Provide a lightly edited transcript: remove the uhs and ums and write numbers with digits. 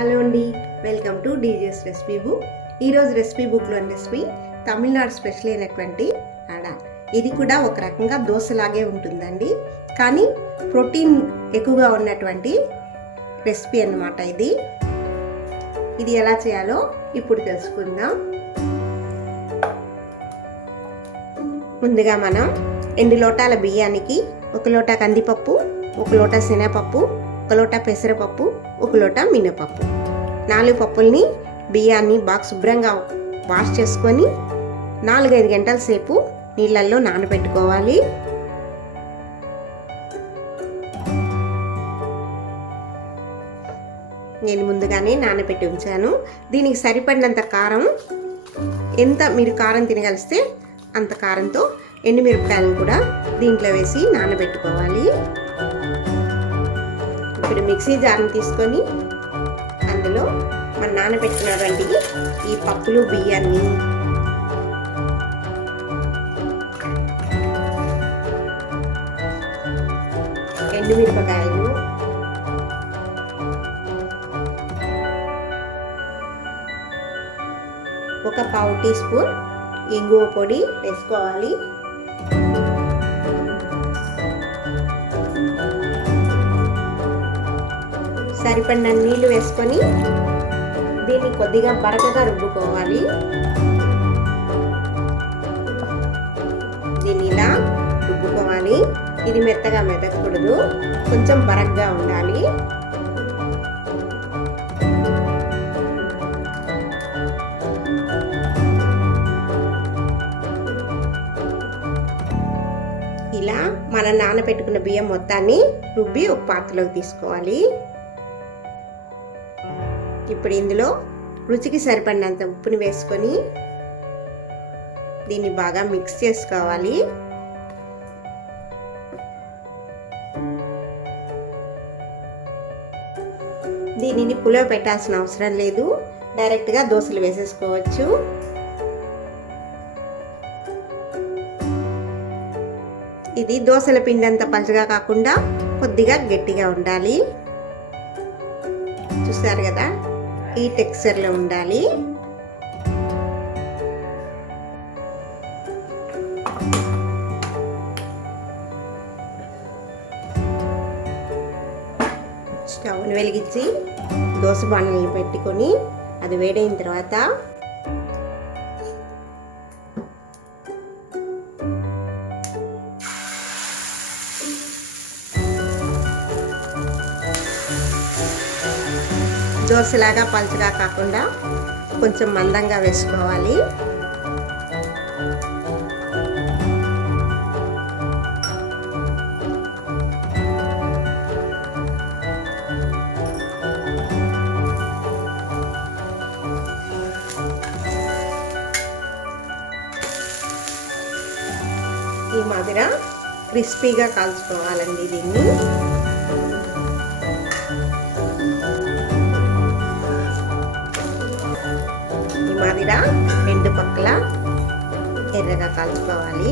Hello అండి, welcome to DJs recipe book. ఈరోజు recipe బుక్లోని recipe Tamil Nadu special అయినటువంటి అడ. ఇది కూడా ఒక రకంగా దోశలాగే ఉంటుందండి, కానీ ప్రోటీన్ ఎక్కువగా ఉన్నటువంటి రెసిపీ అన్నమాట. ఇది ఎలా చేయాలో ఇప్పుడు తెలుసుకుందాం. ముందుగా మనం 2 లోటాల బియ్యానికి 1 లోటా కందిపప్పు, 1 లోటా శనగపప్పు, 1 లోటా పెసరపప్పు, 1 లోటా మినపప్పు, 4 పప్పుల్ని బియ్యాన్ని బాగా శుభ్రంగా వాష్ చేసుకొని 4-5 గంటల సేపు నీళ్ళల్లో నానబెట్టుకోవాలి. నేను ముందుగానే నానబెట్టి ఉంచాను. దీనికి సరిపడినంత కారం, ఎంత మీరు కారం తినగలిస్తే అంత కారంతో ఎండుమిరపకాయలను కూడా దీంట్లో వేసి నానబెట్టుకోవాలి. ఇప్పుడు మిక్సీ జార్ని తీసుకొని అందులో మనం నానబెట్టినటువంటి ఈ పప్పులు, బియ్యాన్ని ఎండుమిరపకాయలు, ఒక 1/2 టీ స్పూన్ ఇంగువ పొడి వేసుకోవాలి. సరిపడిన నీళ్ళు వేసుకొని దీన్ని కొద్దిగా బరకగా రుబ్బుకోవాలి. దీన్ని ఇలా రుబ్బుకోవాలి. ఇది మెత్తగా మెదకూడదు, కొంచెం బరకగా ఉండాలి. ఇలా మనం నానబెట్టుకున్న బియ్యం మొత్తాన్ని రుబ్బి ఒక పాత్రలోకి తీసుకోవాలి. ఇప్పుడు ఇందులో రుచికి సరిపడినంత ఉప్పుని వేసుకొని దీన్ని బాగా మిక్స్ చేసుకోవాలి. దీనిని పులో పెట్టాల్సిన అవసరం లేదు, డైరెక్ట్గా దోశలు వేసేసుకోవచ్చు. ఇది దోశల పిండి అంత పలుచగా కాకుండా కొద్దిగా గట్టిగా ఉండాలి. చూస్తారు కదా, ఈ టెక్స్చర్లో ఉండాలి. స్టవ్ని వెలిగించి దోశ బాణలిని పెట్టుకొని అది వేడైన తర్వాత దోశలాగా పలుచగా కాకుండా కొంచెం మందంగా వేసుకోవాలి. ఈ మాదిర క్రిస్పీగా కాల్చుకోవాలండి దీన్ని. మాదిరా 2 పక్కల ఎర్రగా కాల్చుకోవాలి.